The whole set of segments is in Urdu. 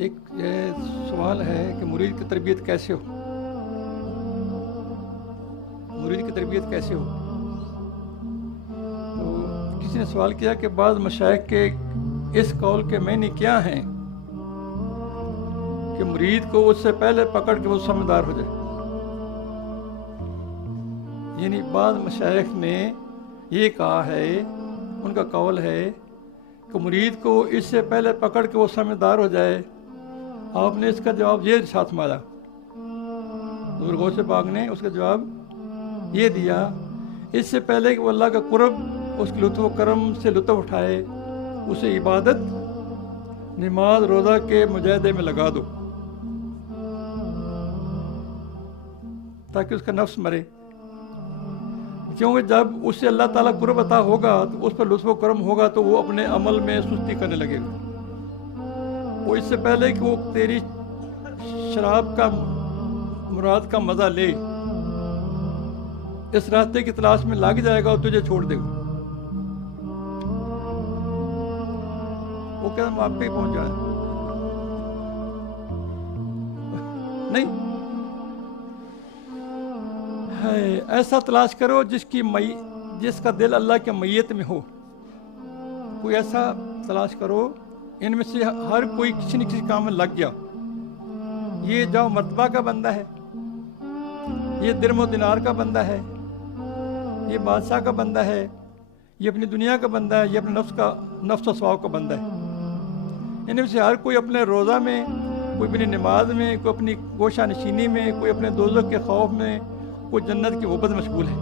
ایک یہ سوال ہے کہ مرید کی تربیت کیسے ہو؟ مرید کی تربیت کیسے ہو؟ تو کسی نے سوال کیا کہ بعض مشائخ کے اس قول کے معنی کیا ہیں کہ مرید کو اس سے پہلے پکڑ کے وہ سمجھدار ہو جائے. یعنی بعض مشائخ نے یہ کہا ہے، ان کا قول ہے کہ مرید کو اس سے پہلے پکڑ کے وہ سمجھدار ہو جائے. آپ نے اس کا جواب یہ ساتھ مالا، حضور غوث پاک نے اس کا جواب یہ دیا، اس سے پہلے کہ وہ اللہ کا قرب، اس کے لطف و کرم سے لطف اٹھائے، اسے عبادت، نماز، روزہ کے مجاہدے میں لگا دو تاکہ اس کا نفس مرے. کیونکہ جب اس سے اللہ تعالیٰ قرب عطا ہوگا تو اس پر لطف و کرم ہوگا تو وہ اپنے عمل میں سستی کرنے لگے گا. وہ اس سے پہلے کہ وہ تیری شراب کا مراد کا مزہ لے، اس راستے کی تلاش میں لگ جائے گا اور تجھے چھوڑ دے گا. وہ کہتا ہے آپ پہ ہی پہنچ جائے نہیں ہے. ایسا تلاش کرو جس کا دل اللہ کے میت میں ہو. کوئی ایسا تلاش کرو، ان میں سے ہر کوئی کسی نہ کسی کام میں لگ گیا. یہ جو مرتبہ کا بندہ ہے، یہ درم و دینار کا بندہ ہے، یہ بادشاہ کا بندہ ہے، یہ اپنی دنیا کا بندہ ہے، یہ اپنے نفس و ثواب کا بندہ ہے. ان میں سے ہر کوئی اپنے روزہ میں، کوئی اپنی نماز میں، کوئی اپنی گوشہ نشینی میں، کوئی اپنے دوزخ کے خوف میں، کوئی جنت کی محبت مشغول ہے.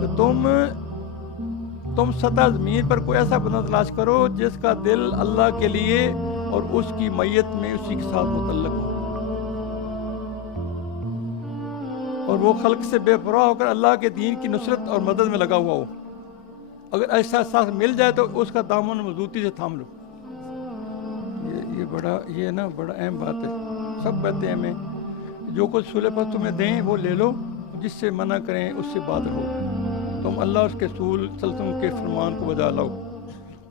تو تم سطح زمین پر کوئی ایسا بندہ تلاش کرو جس کا دل اللہ کے لیے اور اس کی میت میں اسی کے ساتھ متعلق ہو، اور وہ خلق سے بے پرواہ ہو کر اللہ کے دین کی نصرت اور مدد میں لگا ہوا ہو. اگر ایسا ساتھ مل جائے تو اس کا دامن مضبوطی سے تھام لو. یہ نا بڑا اہم بات ہے. سب کہتے ہیں ہمیں جو کچھ سولے پر تمہیں دیں وہ لے لو، جس سے منع کریں اس سے بات رہو. تم اللہ اور اس کے رسول صلی اللہ علیہ وسلم کے فرمان کو بجا لاؤ،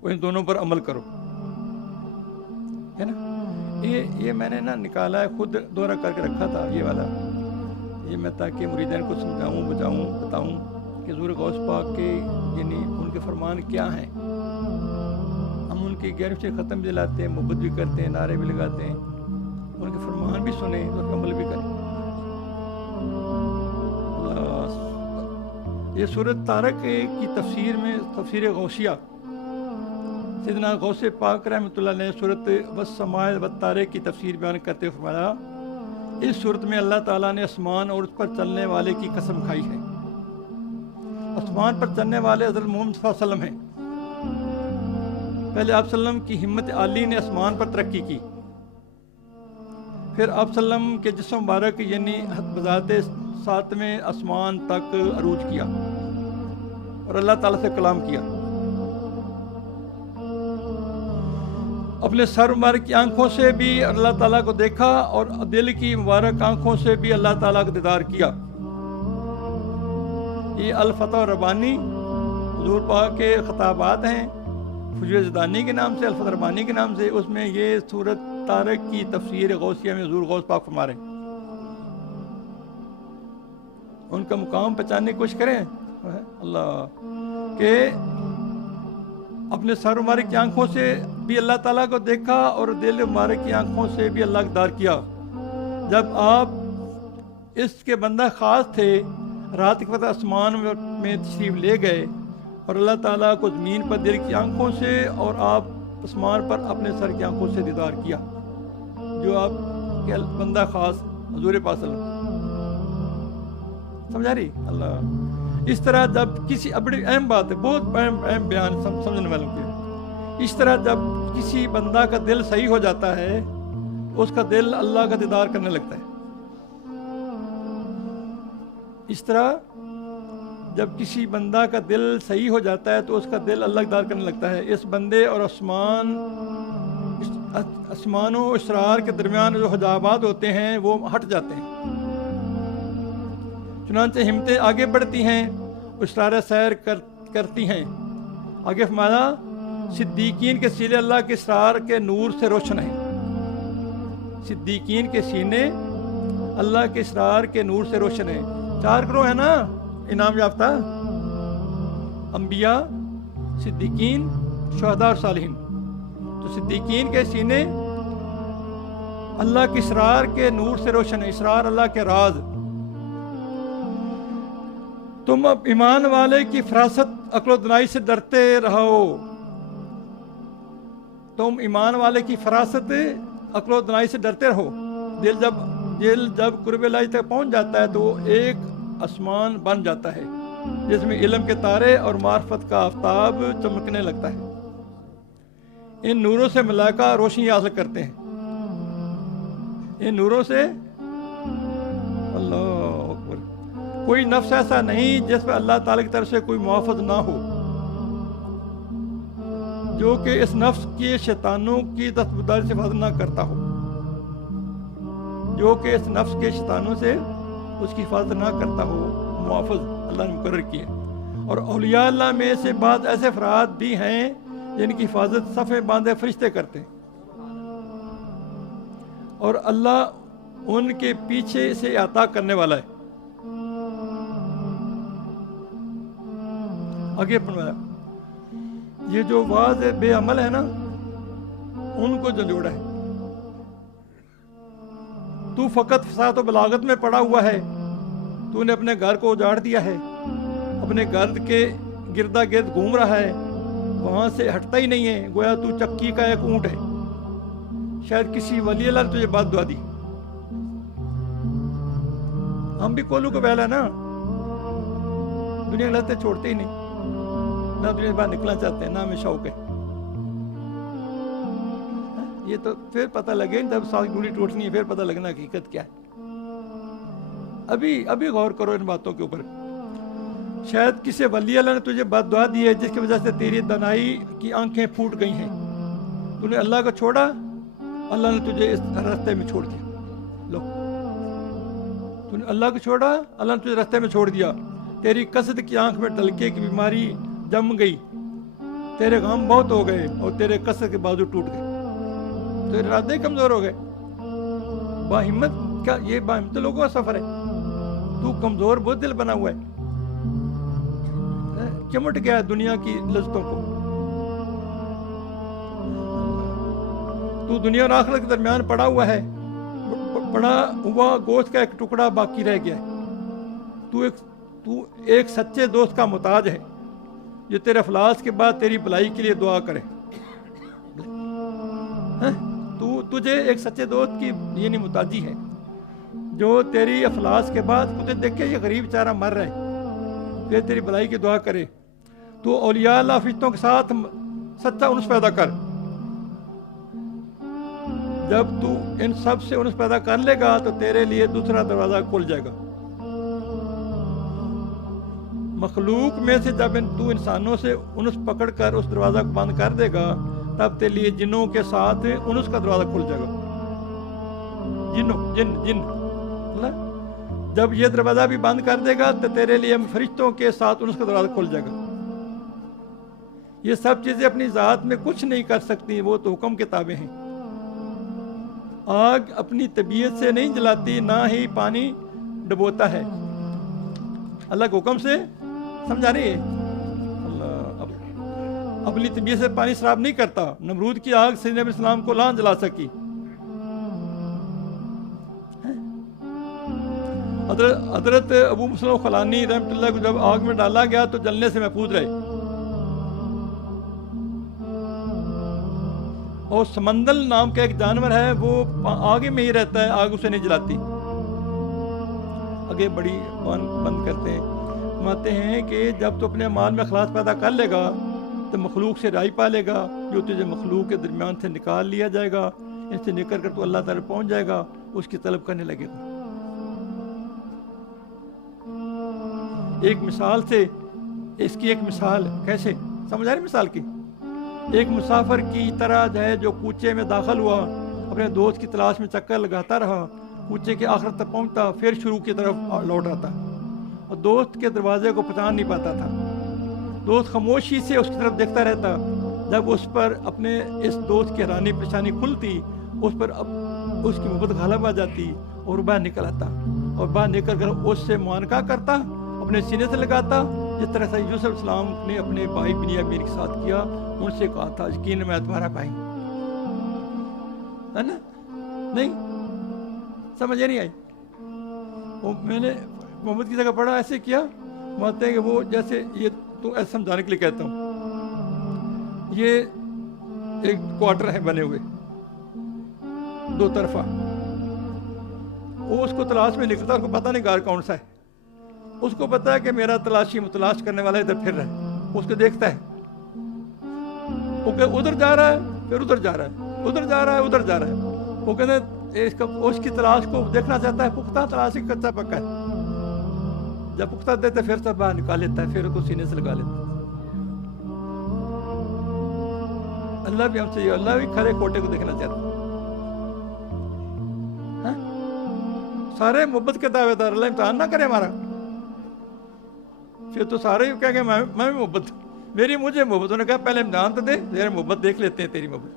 وہ ان دونوں پر عمل کرو. ہے نا، یہ میں نے نا نکالا ہے، خود دورہ کر کے رکھا تھا یہ والا. یہ میں تاکہ مریدین کو سمجھاؤں، بتاؤں کہ حضور غوث پاک کے یعنی ان کے فرمان کیا ہیں. ہم ان کی گیرفی ختم بھی دلاتے ہیں، محبت بھی کرتے ہیں، نعرے بھی لگاتے ہیں. ان کے فرمان بھی سنیں اور عمل بھی کریں. یہ سورۃ طارق کی تفسیر میں، تفسیر غوثیہ، سیدنا غوث پاک رحمۃ اللہ نے سورۃ والسماء والطارق کی تفسیر بیان کرتے ہوئے فرمایا، اس صورت میں اللہ تعالیٰ نے آسمان اور اس پر چلنے والے کی قسم کھائی ہے. آسمان پر چلنے والے حضرت محمد صلی اللہ علیہ وسلم ہیں. پہلے آپ صلی اللہ علیہ وسلم کی ہمت عالی نے آسمان پر ترقی کی، پھر آپ صلی اللہ علیہ وسلم کے جسم مبارک یعنی بذات ساتویں آسمان تک عروج کیا اور اللہ تعالیٰ سے کلام کیا. اپنے سر مبارک کی آنکھوں سے بھی اللہ تعالیٰ کو دیکھا اور دل کی مبارک آنکھوں سے بھی اللہ تعالیٰ کا دیدار کیا. یہ الفتح ربانی حضور پاک کے خطابات ہیں، فجوہ زدانی کے نام سے، الفتح ربانی کے نام سے. اس میں یہ سورۃ طارق کی تفسیر غوثیہ میں حضور غوث پاک فرما رہے ہیں. ان کا مقام پہچاننے کی کوشش کریں اللہ کہ اپنے سر مبارک کی آنکھوں سے بھی اللہ تعالیٰ کو دیکھا اور دل مبارک کی آنکھوں سے بھی اللہ کا دیدار کیا. جب آپ اس کے بندہ خاص تھے، رات کے وقت آسمان میں تشریف لے گئے اور اللہ تعالیٰ کو زمین پر دل کی آنکھوں سے اور آپ آسمان پر اپنے سر کی آنکھوں سے دیدار کیا، جو آپ کے بندہ خاص حضور پاک صلی اللہ علیہ وسلم. سمجھا رہی اللہ. اس طرح جب کسی بڑی اہم بات ہے، بہت اہم بیان سمجھنے والوں کے، اس طرح جب کسی بندہ کا دل صحیح ہو جاتا ہے اس کا دل اللہ کا دیدار کرنے لگتا ہے. اس طرح جب کسی بندہ کا دل صحیح ہو جاتا ہے تو اس کا دل اللہ کا دیدار کرنے لگتا ہے. اس بندے اور آسمان و اسرار کے درمیان جو حجابات ہوتے ہیں وہ ہٹ جاتے ہیں. چنانچہ ہمتیں آگے بڑھتی ہیں، اسرار سیر کرتی ہیں. آگے فرمایا صدیقین کے سینے اللہ کے اسرار کے نور سے روشن ہیں. صدیقین کے سینے اللہ کے اسرار کے نور سے روشن ہیں. 4 گروہ ہیں نا انعام یافتہ: انبیاء، صدیقین، شہداء اور صالحین. تو صدیقین کے سینے اللہ کے اسرار کے نور سے روشن ہے. اسرار اللہ کے راز. تم اب ایمان والے کی فراست عقل و دانائی سے ڈرتے رہو. تم ایمان والے کی فراست عقل و دانائی سے ڈرتے رہو. دل جب قرب الہی تک پہنچ جاتا ہے تو وہ ایک آسمان بن جاتا ہے جس میں علم کے تارے اور معرفت کا آفتاب چمکنے لگتا ہے. ان نوروں سے ملائکہ روشنی حاصل کرتے ہیں. ان نوروں سے اللہ اکبر. کوئی نفس ایسا نہیں جس پہ اللہ تعالیٰ کی طرف سے کوئی محافظ نہ ہو، جو کہ اس نفس کے شیطانوں کی دستبرداری سے حفاظت نہ کرتا ہو. جو کہ اس نفس کے شیطانوں سے اس کی حفاظت نہ کرتا ہو. محافظ اللہ نے مقرر کیے. اور اولیاء اللہ میں سے بعض ایسے افراد بھی ہیں جن کی حفاظت صفے باندھے فرشتے کرتے ہیں، اور اللہ ان کے پیچھے سے عطا کرنے والا ہے. آگے فرمایا یہ جو بعض بے عمل ہے نا ان کو جھنجھوڑا ہے. تو فقط فساد و بلاغت میں پڑا ہوا ہے. تو نے اپنے گھر کو اجاڑ دیا ہے، اپنے گرد کے گردا گرد گھوم رہا ہے، وہاں سے ہٹتا ہی نہیں ہے، گویا تو چکی کا ایک اونٹ ہے. شاید کسی ولی اللہ نے تجھے بات دعا دی. ہم بھی کولو کو بہلا ہے نا، دنیا لگتے چھوڑتے ہی نہیں، نہ دنیا سے باہر نکلنا چاہتے ہیں، نہ ہمیں شوق ہے. یہ تو پھر پتہ لگے جب ساگ ڈوری ٹوٹنی ہے، پھر پتہ لگنا حقیقت کیا ہے. ابھی غور کرو ان باتوں کے اوپر. شاید کسی ولی اللہ نے تجھے بد دعا دی ہے جس کی وجہ سے تیری دنائی کی آنکھیں پھوٹ گئی ہیں. تو نے اللہ کو چھوڑا، اللہ نے تجھے اس راستے میں چھوڑ دیا. لو، تو نے اللہ کو چھوڑا، اللہ نے تجھے راستے میں چھوڑ دیا. تیری قصد کی آنکھ میں ڈلکے کی بیماری جم گئی، تیرے غم بہت ہو گئے اور تیرے قصد کے بازو ٹوٹ گئے، تیرے ارادے کمزور ہو گئے. باہمت کیا یہ باہمت لوگوں کا سفر ہے؟ تو کمزور بہت دل بنا ہوا ہے، چمٹ گیا ہے دنیا کی لذتوں کو. تو دنیا اور آخرت کے درمیان پڑا ہوا ہے، پڑا ہوا گوشت کا ایک ٹکڑا باقی رہ گیا ہے. تو ایک سچے دوست کا محتاج ہے جو تیرے افلاس کے بعد تیری بھلائی کے لیے دعا کرے. تجھے ایک سچے دوست کی یعنی محتاجی ہے جو تیری افلاس کے بعد تجھے دیکھے یہ غریب بیچارہ مر رہا ہے، پھر تیری بھلائی کی دعا کرے. تو اولیاء اللہ فرشتوں کے ساتھ سچا انس پیدا کر. جب تو ان سب سے انس پیدا کر لے گا تو تیرے لیے دوسرا دروازہ کھل جائے گا. مخلوق میں سے جب تو انسانوں سے انس پکڑ کر اس دروازہ کو بند کر دے گا تب تیرے لیے جنوں کے ساتھ انس کا دروازہ کھل جائے گا. جن جب یہ دروازہ بھی بند کر دے گا تو تیرے لیے فرشتوں کے ساتھ انس کا دروازہ کھل جائے گا. یہ سب چیزیں اپنی ذات میں کچھ نہیں کر سکتی، وہ تو حکم کے تابع ہیں. آگ اپنی طبیعت سے نہیں جلاتی، نہ ہی پانی ڈبوتا ہے. اللہ کے حکم سے سمجھا رہی ہے. اللہ اپنی طبیعت سے پانی صاف نہیں کرتا. نمرود کی آگ سیدنا علیہ السلام کو نہ جلا سکی. حضرت ابو مسلم خلانی رحمۃ اللہ کو جب آگ میں ڈالا گیا تو جلنے سے محفوظ رہے. اور سمندل نام کا ایک جانور ہے، وہ آگے میں ہی رہتا ہے، آگ اسے نہیں جلاتی. آگے بڑی بند کرتے ہیں، مانتے ہیں کہ جب تو اپنے مال میں اخلاص پیدا کر لے گا تو مخلوق سے رہائی پا لے گا، جو تجھے مخلوق کے درمیان سے نکال لیا جائے گا. ان سے نکل کر تو اللہ تعالیٰ پہنچ جائے گا، اس کی طلب کرنے لگے گا. ایک مثال سے اس کی ایک مثال کیسے سمجھ آ رہی مثال کی؟ ایک مسافر کی طرح ہے جو کوچے میں داخل ہوا، اپنے دوست کی تلاش میں چکر لگاتا رہا، کوچے کے آخر تک پہنچتا، پھر شروع کی طرف لوٹ آتا اور دوست کے دروازے کو پہچان نہیں پاتا تھا. دوست خاموشی سے اس کی طرف دیکھتا رہتا جب اس پر اپنے اس دوست کی حیرانی پریشانی کھلتی، اس پر اب اس کی محبت غالب آ جاتی اور باہر نکل آتا، اور باہر نکل کر اس سے معانقہ کرتا، اپنے سینے سے لگاتا، جس طرح سے یوسف علیہ السلام نے اپنے بھائی بنیامین کے ساتھ کیا، ان سے کہا تھا یقین میں تمہارا بھائی، ہے نا؟ نہیں سمجھ نہیں آئی؟ وہ میں نے محمد کی جگہ پڑھا، ایسے کیا مانتے ہیں کہ وہ جیسے یہ تو ایسے سمجھانے کے لیے کہتا ہوں، یہ ایک کوارٹر ہے بنے ہوئے دو طرفہ، وہ اس کو تلاش میں نکلتا، اس کو پتہ نہیں گھر کون سا ہے، اس کو پتہ ہے کہ میرا تلاشی متلاش کرنے والا ادھر پھر رہا ہے، اس کو دیکھتا ہے، وہ کہ ادھر جا رہا ہے، پھر ادھر جا رہا ہے، ادھر جا رہا ہے، ادھر جا رہا ہے، وہ کہتے ہیں اس کی تلاش کو دیکھنا چاہتا ہے، پختہ تلاش ہی کچا پکا ہے، جب پختہ دیتے پھر سب باہر نکال لیتا ہے، پھر اس کو سینے سے لگا لیتا ہے۔ اللہ بھی ہم سے، اللہ بھی کھڑے کھوٹے کو دیکھنا چاہتا ہے، سارے محبت کے دعوے دار، اللہ امتحان نہ کرے ہمارا، پھر تو سارے کہہ گئے میں بھی محبت، میری مجھے محبت، انہوں نے کہا پہلے امتحان تو دے، تیرے محبت دیکھ لیتے ہیں تیری محبت،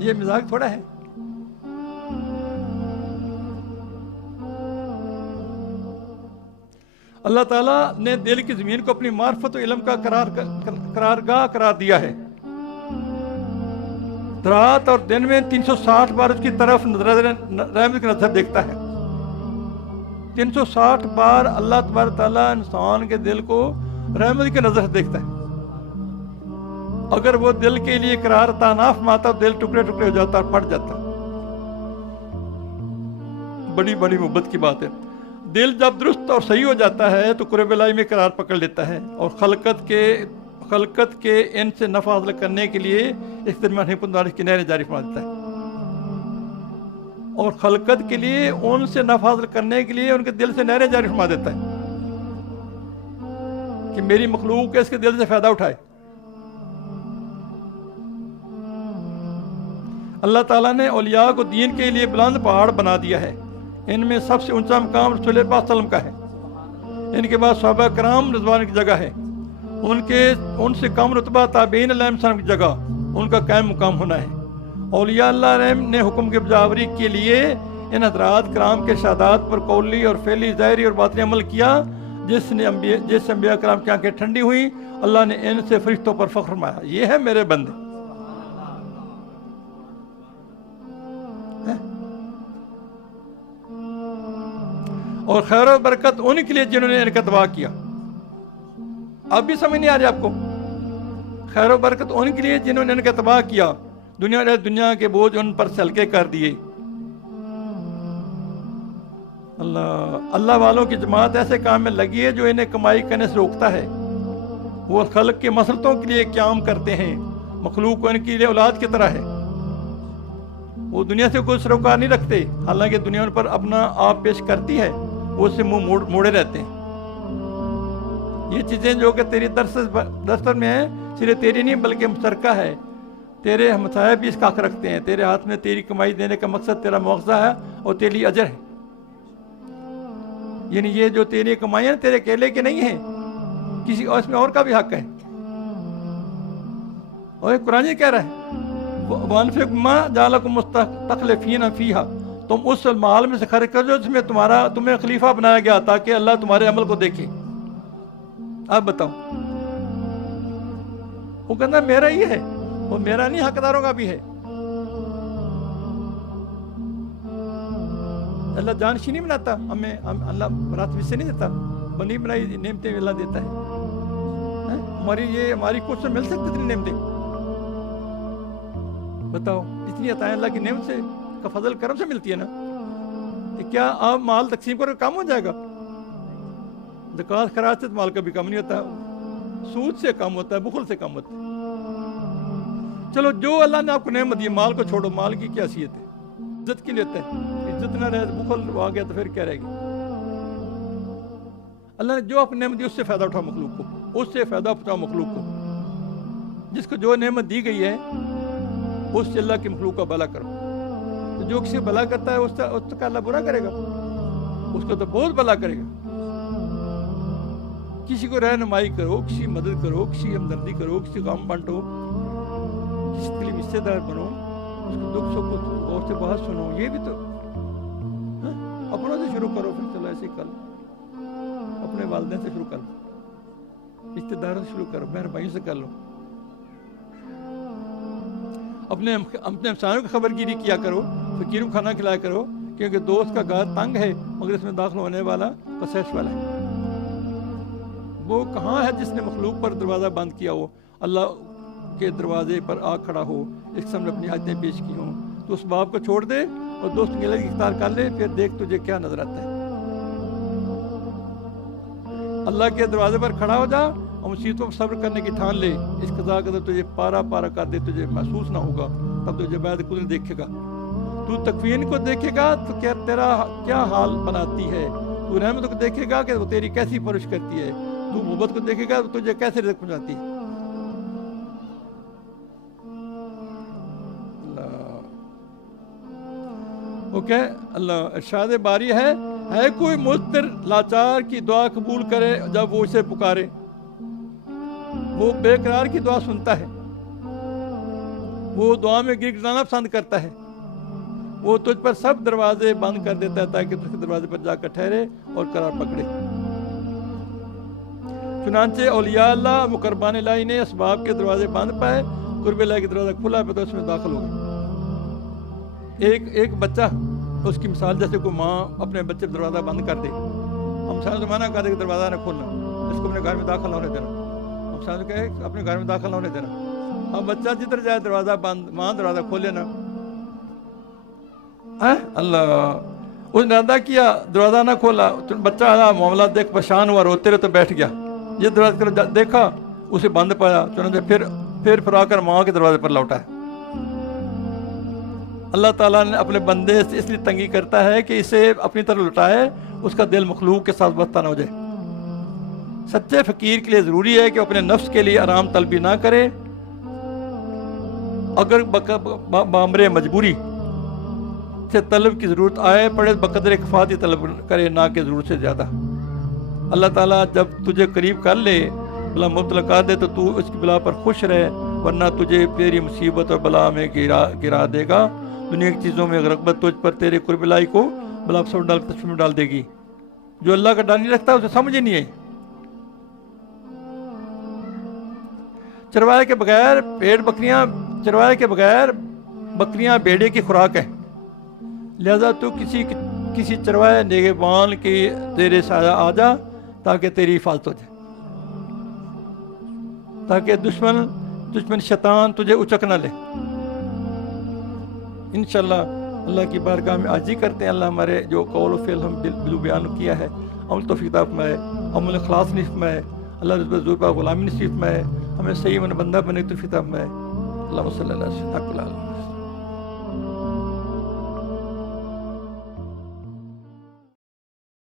یہ مزاق تھوڑا ہے۔ اللہ تعالیٰ نے دل کی زمین کو اپنی معرفت و علم کا قرارگاہ قرار دیا ہے، رات اور دن میں 360 بار اس کی طرف رحمت کی نظر دیکھتا ہے، 360 بار اللہ تبارک تعالیٰ انسان کے دل کو رحمت کی نظر سے دیکھتا ہے، اگر وہ دل کے لیے قرار تاناف ماتا، دل ٹکڑے ٹکڑے ہو جاتا اور پھٹ جاتا، بڑی بڑی محبت کی بات ہے۔ دل جب درست اور صحیح ہو جاتا ہے تو قرب الہی میں قرار پکڑ لیتا ہے، اور خلقت کے ان سے نفع حاصل کرنے کے لیے اس درمیان حکمرانی کی نہریں جاری فرما دیتا ہے، اور خلقت کے لیے ان سے نفع حاصل کرنے کے لیے ان کے دل سے نہریں جاری فرما دیتا ہے کہ میری مخلوق اس کے دل سے فائدہ اٹھائے۔ اللہ تعالیٰ نے اولیاء کو دین کے لیے بلند پہاڑ بنا دیا ہے، ان میں سب سے اونچا مقام رسول پاک صلی اللہ علیہ وسلم کا ہے، ان کے بعد صحابہ کرام رضوان کی جگہ ہے، ان سے کم رتبہ تابعین علیہ السلام کی جگہ ان کا قائم مقام ہونا ہے۔ اولیاء اللہ علیہ نے حکم کی بجاوری کے لیے ان حضرات کرام کے ارشادات پر قولی اور فعلی ظاہری اور باطنی عمل کیا، جس سے انبیاء کرام کی آنکھیں ٹھنڈی ہوئیں، اللہ نے ان سے فرشتوں پر فخر فرمایا، یہ ہے میرے بندے۔ اور خیر و برکت ان کے لیے جنہوں نے ان کا تباہ کیا۔ اب بھی سمجھ نہیں آ رہی آپ کو؟ خیر و برکت ان کے لیے جنہوں نے ان کا تباہ کیا، دنیا کے بوجھ ان پر ہلکے کر دیے۔ اللہ والوں کی جماعت ایسے کام میں لگی ہے جو انہیں کمائی کرنے سے روکتا ہے، وہ خلق کے مسلطوں کے لیے قیام کرتے ہیں، مخلوق کو ان کے لیے اولاد کی طرح ہے، وہ دنیا سے کوئی سروکار نہیں رکھتے، حالانکہ دنیا ان پر اپنا آپ پیش کرتی ہے، وہ اس سے منہ موڑے رہتے ہیں۔ یہ چیزیں جو کہ تیری دفتر میں ہیں، صرف تیری نہیں بلکہ مشترکہ ہے، تیرے ہمسایہ بھی اس کا حق رکھتے ہیں، تیرے ہاتھ میں تیری کمائی دینے کا مقصد تیرا مواخذہ ہے اور تیرے لیے اجر ہے، یعنی یہ جو تیری کمائی ہیں تیرے اکیلے کے نہیں ہیں، کسی اور اس میں اور کا بھی حق ہے۔ اور قرآن یہ کہہ رہا ہے وَأَنفِقْ مَا جَعَلَكُمْ مُسْتَخْلَفِينَ فِيهَا، تم اس مال میں سے خرچ کرو جس میں تمہیں خلیفہ بنایا گیا تاکہ اللہ تمہارے عمل کو دیکھے۔ آپ بتاؤ، وہ کہنا میرا ہی ہے، وہ میرا نہیں حقداروں کا بھی ہے۔ اللہ جانشی نہیں بناتا ہمیں، اللہ رات سے نہیں دیتا، بنی بنائی نعمتیں اللہ دیتا ہے، ہماری کچھ سے مل سکتی اتنی نعمتیں؟ بتاؤ، اتنی عطائیں اللہ کی نعمت سے کا فضل کرم سے ملتی ہے نا، کہ کیا آپ مال تقسیم کرو کم ہو جائے گا؟ زکوٰۃ خراج سے مال کا بھی کم نہیں ہوتا، سود سے کم ہوتا ہے، بخل سے کم ہوتا ہے۔ چلو جو اللہ نے آپ کو نعمت دی، مال کو چھوڑو، مال کی کیا حیثیت ہے؟ عزت کی لیتا ہے، عزت نہ رہے بخل آ گیا تو پھر کیا رہے گی؟ اللہ نے جو آپ کو نعمت دی اس سے فائدہ اٹھاؤ مخلوق کو، اس سے فائدہ پہنچاؤ مخلوق کو، جس کو جو نعمت دی گئی ہے اس سے اللہ کی مخلوق کا بھلا کرو۔ تو جو کسی بھلا کرتا ہے اس کا اللہ برا کرے گا، اس کو تو بہت بھلا کرے گا۔ کسی کو رہنمائی کرو، کسی کی مدد کرو، کسی کی ہمدردی کرو، کسی کا کام بانٹو، کسی کے لیے حصے دار بنو، اس کے دکھ سکھ کو غور سے بات سنو. یہ بھی تو اپنوں سے شروع کرو. پھر چلو ایسے کر لو، اپنے والدین سے شروع کر لو، رشتے داروں سے شروع کرو، بہن بھائیوں سے کر لو. اپنے ہمسایوں کی خبر گیری کیا کرو، فقیروں کو کھانا کھلایا کرو، کیونکہ دوست کا گھر تنگ ہے مگر اس میں داخل ہونے والا کشش والا ہے. وہ کہاں ہے جس نے مخلوق پر دروازہ بند کیا ہو، اللہ کے دروازے پر آ کھڑا ہو، اس قسم نے اپنی حاجتیں پیش کی ہوں. تو اس باپ کو چھوڑ دے اور دوست کی لگی اختیار کر لے، پھر دیکھ تجھے کیا نظر آتا ہے. اللہ کے دروازے پر کھڑا ہو جا اور مصیبتوں پر صبر کرنے کی ٹھان لے. اس قضا قدر تجھے پارا پارا کر دے، تجھے محسوس نہ ہوگا، تب تجھے بعد قدرت دیکھے گا. تو تکوین کو دیکھے گا تو کیا تیرا کیا حال بناتی ہے. تو رحمت کو دیکھے گا کہ وہ تیری کیسی پرورش کرتی ہے. تو محبت کو دیکھے گا تو تجھے کیسے رزق پہنچاتی ہے. اوکے. اللہ ارشاد باری ہے کوئی مضطر لاچار کی دعا قبول کرے جب وہ اسے پکارے. وہ بے قرار کی دعا سنتا ہے، وہ دعا میں گر گرانا پسند کرتا ہے. وہ تجھ پر سب دروازے بند کر دیتا ہے تاکہ تجھ کے دروازے پر جا کر ٹھہرے اور قرار پکڑے. چنانچہ اولیاء اللہ مقربان الہی نے اسباب کے دروازے بند پائے، قرب الہی کے دروازہ کھلا پہ تو اس میں داخل ہو گئے. ایک بچہ، اس کی مثال جیسے کوئی ماں اپنے بچے پر دروازہ بند کر دے. ہم سائنس منع کر دے کہ دروازہ نہ کھولنا، اس کو اپنے گھر میں داخل ہونے دینا. ہم سائنس کہے اپنے گھر میں داخل ہونے دینا. اب بچہ جدھر جائے دروازہ بند، ماں دروازہ کھولے نا. اللہ اس نے ارادہ کیا، دروازہ نہ کھولا، بچہ معاملہ دیکھ پریشان ہوا، روتے رہے تو بیٹھ گیا. یہ دروازہ دیکھا اسے بند پایا، چنانچہ پھر آ کر ماں کے دروازے پر لوٹا ہے. اللہ تعالیٰ نے اپنے بندے سے اس لیے تنگی کرتا ہے کہ اسے اپنی طرف لوٹائے، اس کا دل مخلوق کے ساتھ وابستہ نہ ہو جائے. سچے فقیر کے لیے ضروری ہے کہ اپنے نفس کے لیے آرام طلبی نہ کرے، اگر بامر مجبوری سے طلب کی ضرورت آئے پڑے بقدر کفایت طلب کرے، نہ کہ ضرورت سے زیادہ. اللہ تعالیٰ جب تجھے قریب کر لے، بلا مبتلا کر دے تو تو اس کی بلا پر خوش رہے، ورنہ تجھے تیری مصیبت اور بلا میں گرا دے گا. دنیا کی چیزوں میں رغبت تجھ پر تیرے قرب الہی کو بلا سب ڈال تشویش میں ڈال دے گی. جو اللہ کا ڈر نہیں رکھتا اسے سمجھ ہی نہیں آئی. چروائے کے بغیر بکریاں بیڑے کی خوراک ہیں، لہذا تو کسی چروائے نگہبان کی تیرے سایہ آ جا تاکہ تیری حفاظت ہو جائے، تاکہ دشمن شیطان تجھے اچک نہ لے. انشاءاللہ اللہ کی بارگاہ میں عاجزی کرتے ہیں. اللہ ہمارے جو قول و فعل ہم بلو بیان کیا ہے، عمل توفیق عطا فرمائے، عمل اخلاص نصیب فرمائے. اللہ رضا ذو پاک غلامی نصیب فرمائے، ہمیں صحیح من بندہ بنے توفیق عطا فرمائے. اللہم صلی اللہ علیہ وسلم.